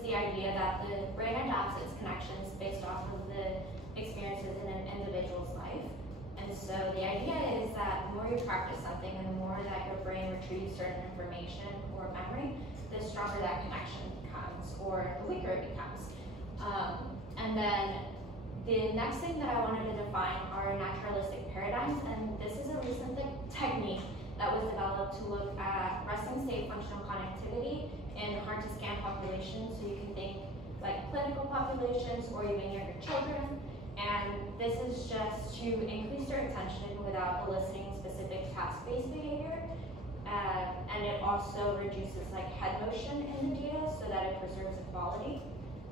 is the idea that the brain adapts its connections based off of the experiences in an individual's life. And so the idea is that the more you practice something and the more that your brain retrieves certain information or memory, the stronger that connection becomes, or the weaker it becomes. And then the next thing that I wanted to define are naturalistic paradigms, and this is a recent technique that was developed to look at resting state functional connectivity in hard-to-scan populations, so you can think like clinical populations or even younger children. And this is just to increase their attention without eliciting specific task-based behavior. And it also reduces like head motion in the data so that it preserves equality.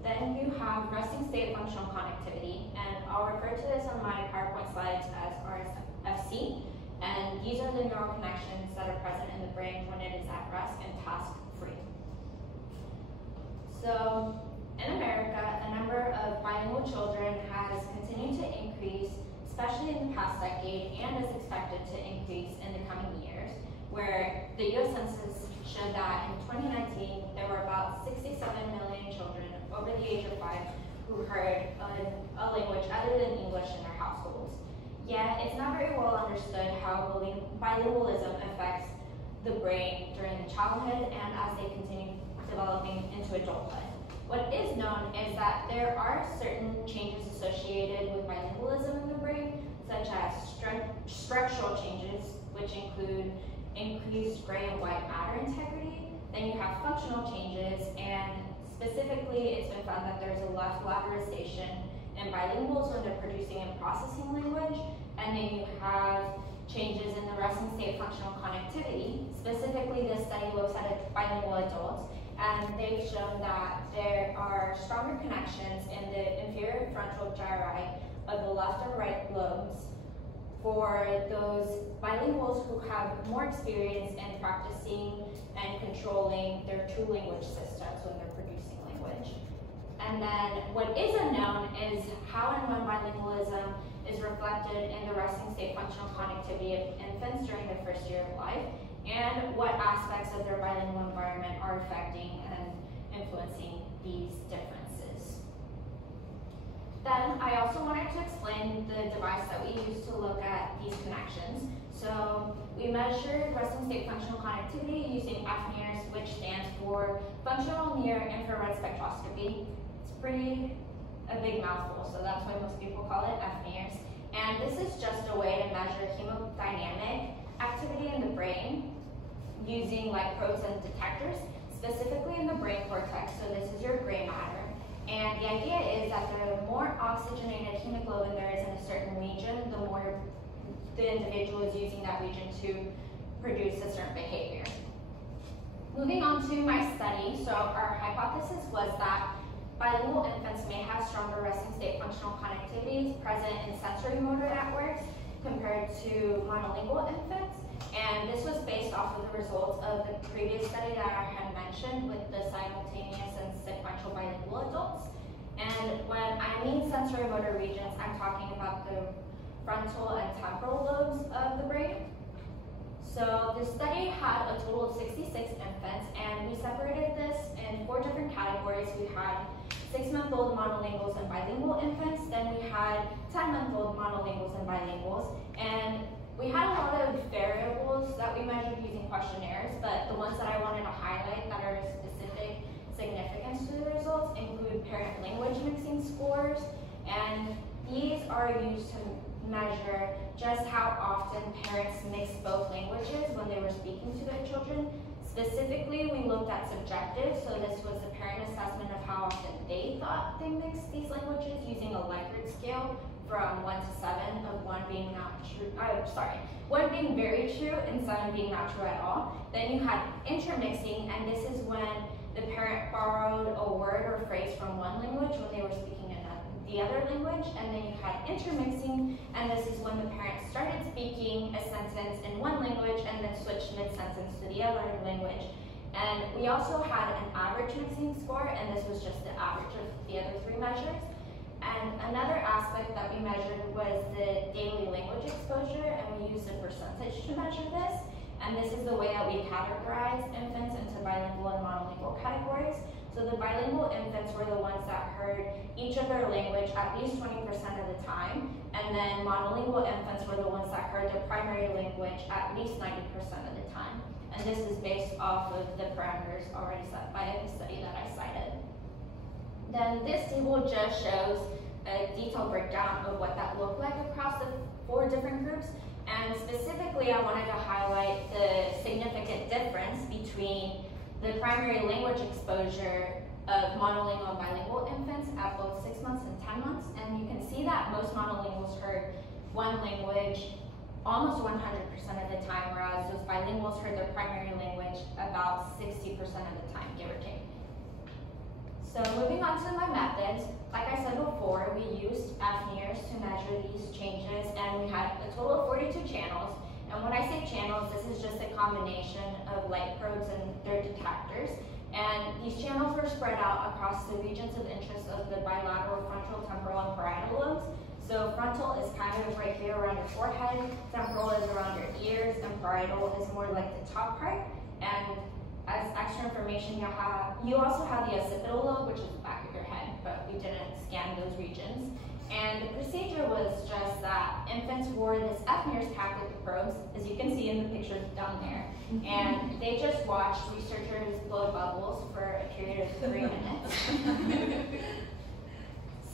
Then you have resting state functional connectivity, and I'll refer to this on my PowerPoint slides as RSFC. And these are the neural connections that are present in the brain when it is at rest and task-free. So in America, the number of bilingual children has continued to increase, especially in the past decade, and is expected to increase in the coming years, where the US Census showed that in 2019, there were about 67 million children over the age of 5 who heard a language other than English in their households. Yet, it's not very well understood how bilingualism affects the brain during the childhood and as they continue developing into adulthood. What is known is that there are certain changes associated with bilingualism in the brain, such as structural changes, which include increased gray and white matter integrity. Then you have functional changes, and specifically, it's been found that there's a left lateralization in bilinguals when they're producing and processing language. And then you have changes in the resting state functional connectivity. Specifically, this study looks at bilingual adults, and they've shown that there are stronger connections in the inferior frontal gyri of the left and right lobes for those bilinguals who have more experience in practicing and controlling their two language systems when they're producing language. And then what is unknown is how and when bilingualism is reflected in the resting state functional connectivity of infants during their first year of life, and what aspects of their bilingual environment are affecting and influencing these differences. Then I also wanted to explain the device that we use to look at these connections. So we measured resting state functional connectivity using FNIRS, which stands for Functional Near Infrared Spectroscopy. It's a big mouthful, so that's why most people call it FNIRS. And this is just a way to measure hemodynamic activity in the brain using like probes and detectors, specifically in the brain cortex. So this is your gray matter. And the idea is that the more oxygenated hemoglobin there is in a certain region, the more the individual is using that region to produce a certain behavior. Moving on to my study, so our hypothesis was that bilingual infants may have stronger resting state functional connectivities present in sensory motor networks compared to monolingual infants. And this was based off of the results of the previous study that I had mentioned with the simultaneous and sequential bilingual adults. And when I mean sensory motor regions, I'm talking about the frontal and temporal lobes of the brain. So the study had a total of 66 infants, and we separated this in 4 different categories. We had 6-month-old monolinguals and bilingual infants, then we had 10-month-old monolinguals and bilinguals, and we had a lot of variables that we measured using questionnaires, but the ones that I wanted to highlight that are of specific significance to the results include parent language mixing scores, and these are used to measure just how often parents mix both languages when they were speaking to their children. Specifically, we looked at subjective, so this was the parent assessment of how often they thought they mixed these languages using a Likert scale from 1 to 7, of 1 being not true, 1 being very true and 7 being not true at all. Then you had intermixing, and this is when the parent borrowed a word or phrase from one language when they were speaking the other language, and then you had intermixing, and this is when the parent started speaking a sentence in one language and then switched mid-sentence to the other language. And we also had an average mixing score, and this was just the average of the other 3 measures. And another aspect that we measured was the daily language exposure, and we used a percentage to measure this. And this is the way that we categorize infants into bilingual and monolingual categories. So the bilingual bilingual infants were the ones that heard each of their language at least 20% of the time, and then monolingual infants were the ones that heard their primary language at least 90% of the time. And this is based off of the parameters already set by the study that I cited. Then this table just shows a detailed breakdown of what that looked like across the 4 different groups. And specifically, I wanted to highlight the significant difference between the primary language exposure of monolingual and bilingual infants at both 6 months and 10 months. And you can see that most monolinguals heard one language almost 100% of the time, whereas those bilinguals heard their primary language about 60% of the time, give or take. So moving on to my methods, like I said before, we used FNIRS to measure these changes, and we had a total of 42 channels. And when I say channels, this is just a combination of light probes and their detectors. And these channels were spread out across the regions of interest of the bilateral, frontal, temporal, and parietal lobes. So frontal is kind of right here around your forehead, temporal is around your ears, and parietal is more like the top part. And as extra information, you also have the occipital lobe, which is the back of your head, but we didn't scan those regions. And the procedure was just that infants wore this FNIRS cap with the probes, as you can see in the pictures down there. And they just watched researchers blow bubbles for a period of 3 minutes.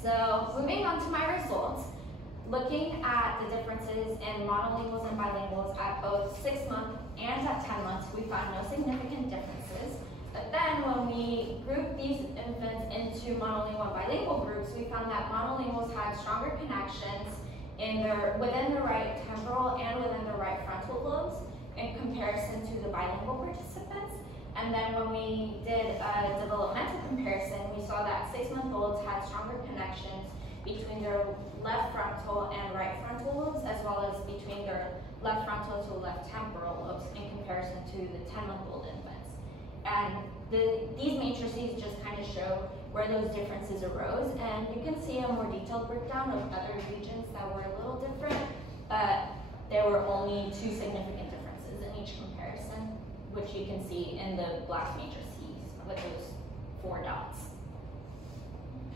So moving on to my results, looking at the differences in monolinguals and bilinguals at both 6 months and at 10 months, we found no significant differences. But then when we grouped these infants into monolingual and bilingual groups, we found that monolinguals had stronger connections within the right temporal and within the right frontal lobes in comparison to the bilingual participants. And then when we did a developmental comparison, we saw that 6-month-olds had stronger connections between their left frontal and right frontal lobes, as well as between their left frontal to left temporal lobes in comparison to the 10-month-old infants. And these matrices just kind of show where those differences arose, and you can see a more detailed breakdown of other regions that were a little different, but there were only 2 significant differences in each comparison, which you can see in the black matrices with those 4 dots.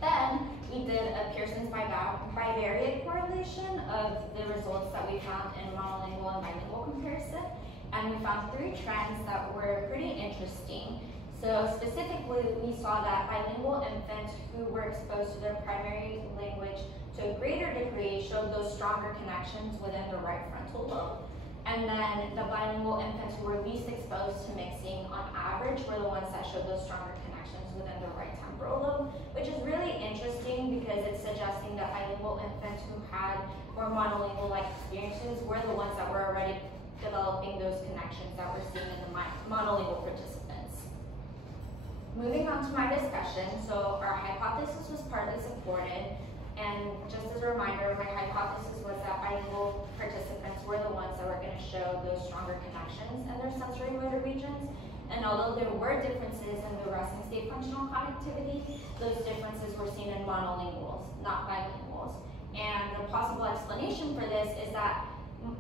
Then we did a Pearson's bivariate correlation of the results that we found in monolingual and bilingual comparison, and we found 3 trends that were pretty interesting. So specifically, we saw that bilingual infants who were exposed to their primary language to a greater degree showed those stronger connections within the right frontal lobe. And then the bilingual infants who were least exposed to mixing on average were the ones that showed those stronger connections within the right temporal lobe, which is really interesting because it's suggesting that bilingual infants who had more monolingual-like experiences were the ones that were already developing those connections that we're seeing in the monolingual participants. Moving on to my discussion, so our hypothesis was partly supported, and just as a reminder, my hypothesis was that bilingual participants were the ones that were going to show those stronger connections in their sensory motor regions. And although there were differences in the resting state functional connectivity, those differences were seen in monolinguals, not bilinguals. And the possible explanation for this is that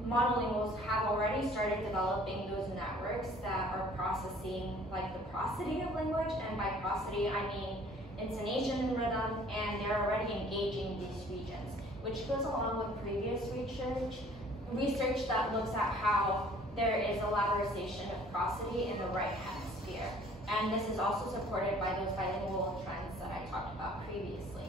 monolinguals have already started developing those networks that are processing like the prosody of language, and by prosody I mean intonation and rhythm, and they're already engaging these regions, which goes along with previous research that looks at how there is a lateralization of prosody in the right hemisphere. And this is also supported by those bilingual trends that I talked about previously.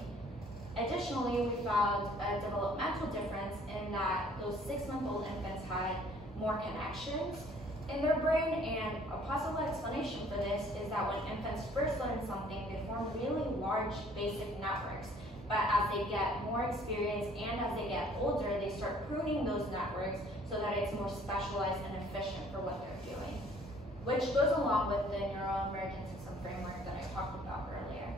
Additionally, we found a developmental difference in that those 6-month-old infants had more connections in their brain, and a possible explanation for this is that when infants first learn something, they form really large basic networks. But as they get more experience and as they get older, they start pruning those networks so that it's more specialized and efficient for what they're doing, which goes along with the neural emergent system framework that I talked about earlier.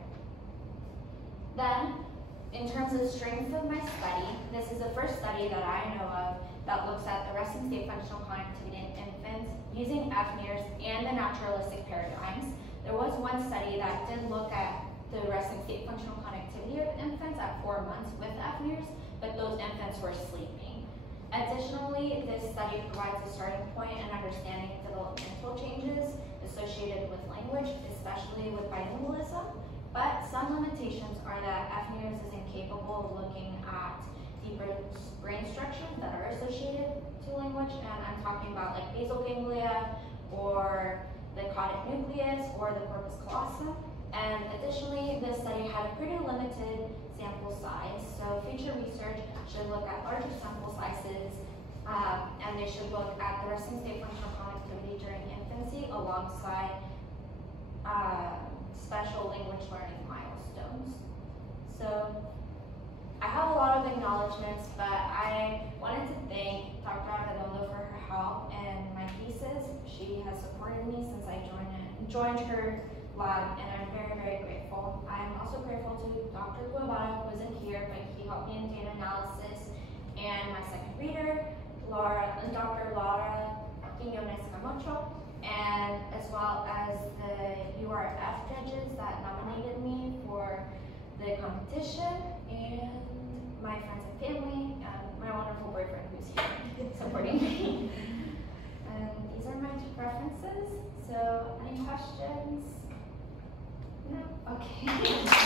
Then, in terms of strength of my study, this is the first study that I know of that looks at the resting state functional connectivity in infants using FNIRS and the naturalistic paradigms. There was one study that did look at the resting state functional connectivity of infants at 4 months with FNIRS, but those infants were sleeping. Additionally, this study provides a starting point in understanding developmental changes associated with language, especially with bilingualism. But common limitations are that FNIRS is incapable of looking at deeper brain structures that are associated to language, and I'm talking about like basal ganglia or the caudate nucleus or the corpus callosum. And additionally, this study had a pretty limited sample size, so future research should look at larger sample sizes, and they should look at the resting state functional connectivity during infancy alongside special language learning milestones. So I have a lot of acknowledgements, but I wanted to thank Dr. Arredondo for her help in my thesis. She has supported me since I joined her lab, and I'm very, very grateful. I'm also grateful to Dr. Guevara, who isn't here, but he helped me in data analysis, and my second reader, Dr. Laura Quiñones Camacho, and as well as the URF judges that nominated me for the competition, and my friends and family, and my wonderful boyfriend who's here supporting me. And these are my references. So, any questions? No? Okay.